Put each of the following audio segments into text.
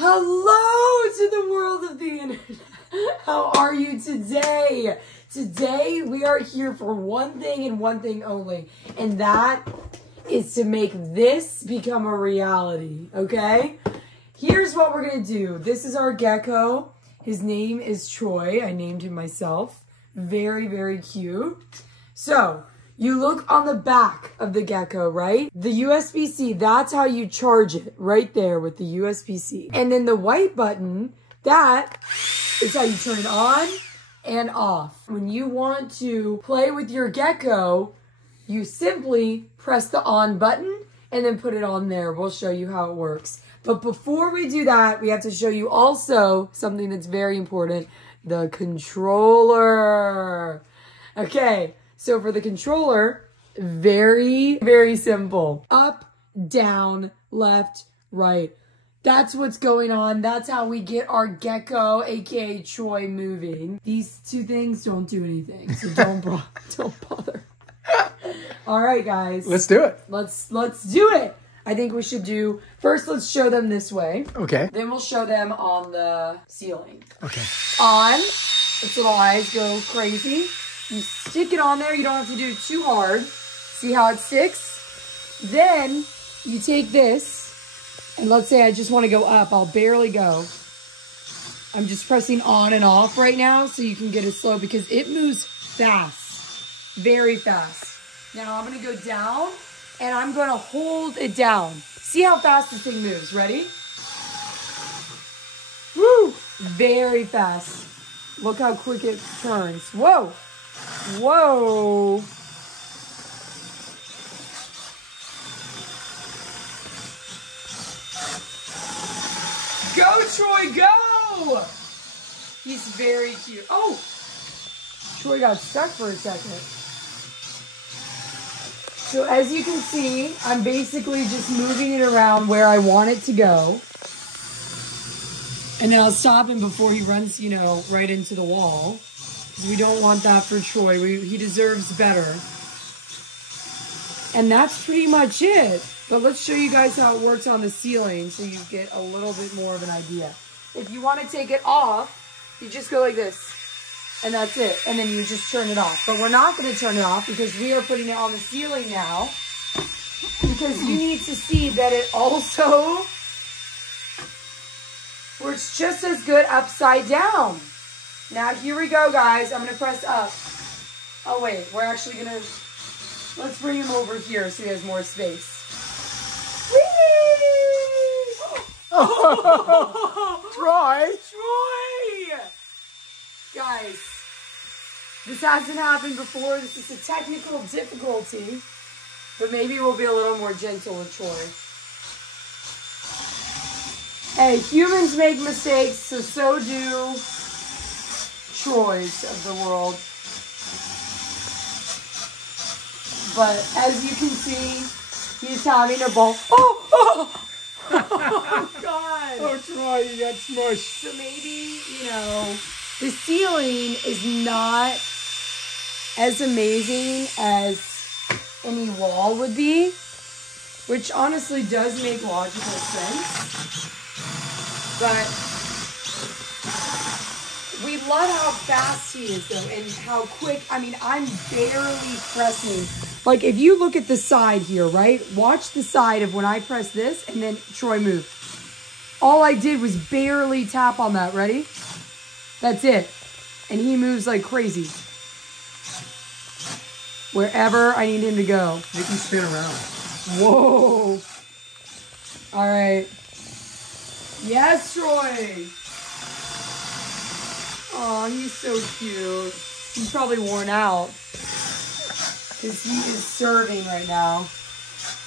Hello to the world of the internet. How are you today? Today we are here for one thing and one thing only, and that is to make this become a reality, okay? Here's what we're gonna do. This is our gecko. His name is Troy. I named him myself. Very, very cute. So, you look on the back of the gecko, right? The USB-C, that's how you charge it, right there with the USB-C. And then the white button, that is how you turn it on and off. When you want to play with your gecko, you simply press the on button and then put it on there. We'll show you how it works. But before we do that, we have to show you also something that's very important, the controller. Okay. So for the controller, very, very simple. Up, down, left, right. That's what's going on. That's how we get our gecko, aka Troy, moving. These two things don't do anything, so don't bother. All right, guys. Let's do it. Let's do it. I think we should do, first let's show them this way. Okay. Then we'll show them on the ceiling. Okay. On, its little eyes go crazy. You stick it on there. You don't have to do it too hard. See how it sticks? Then you take this, and let's say I just want to go up. I'll barely go. I'm just pressing on and off right now so you can get it slow because it moves fast, very fast. Now I'm going to go down, and I'm going to hold it down. See how fast this thing moves. Ready? Woo! Very fast. Look how quick it turns. Whoa! Whoa. Go, Troy, go! He's very cute. Oh! Troy got stuck for a second. So as you can see, I'm basically just moving it around where I want it to go. And then I'll stop him before he runs, you know, right into the wall. We don't want that for Troy. He deserves better. And that's pretty much it. But let's show you guys how it works on the ceiling so you get a little bit more of an idea. If you want to take it off, you just go like this. And that's it. And then you just turn it off. But we're not going to turn it off because we are putting it on the ceiling now. Because you need to see that it also works just as good upside down. Now, here we go, guys. I'm going to press up. Oh, wait. We're actually going to... Let's bring him over here so he has more space. Whee! Oh, Troy! Troy! Guys, this hasn't happened before. This is a technical difficulty. But maybe we'll be a little more gentle with Troy. Hey, humans make mistakes, so do... Troys of the world. But as you can see, he's having a ball. Oh God. Oh, Troy, you got smushed. So maybe, you know, the ceiling is not as amazing as any wall would be, which honestly does make logical sense. But we love how fast he is, though, and how quick. I mean, I'm barely pressing. Like, if you look at the side here, right? Watch the side of when I press this, and then Troy moved. All I did was barely tap on that. Ready? That's it. And he moves like crazy. Wherever I need him to go. Make him spin around. Whoa. All right. Yes, Troy. Oh, he's so cute. He's probably worn out because he is serving right now.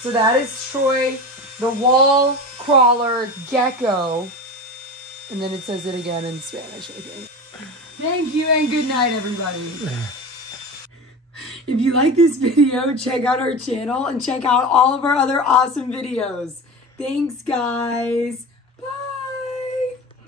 So that is Troy, the Wallcrawler gecko. And then it says it again in Spanish, I think. Thank you and good night, everybody. If you like this video, check out our channel and check out all of our other awesome videos. Thanks, guys.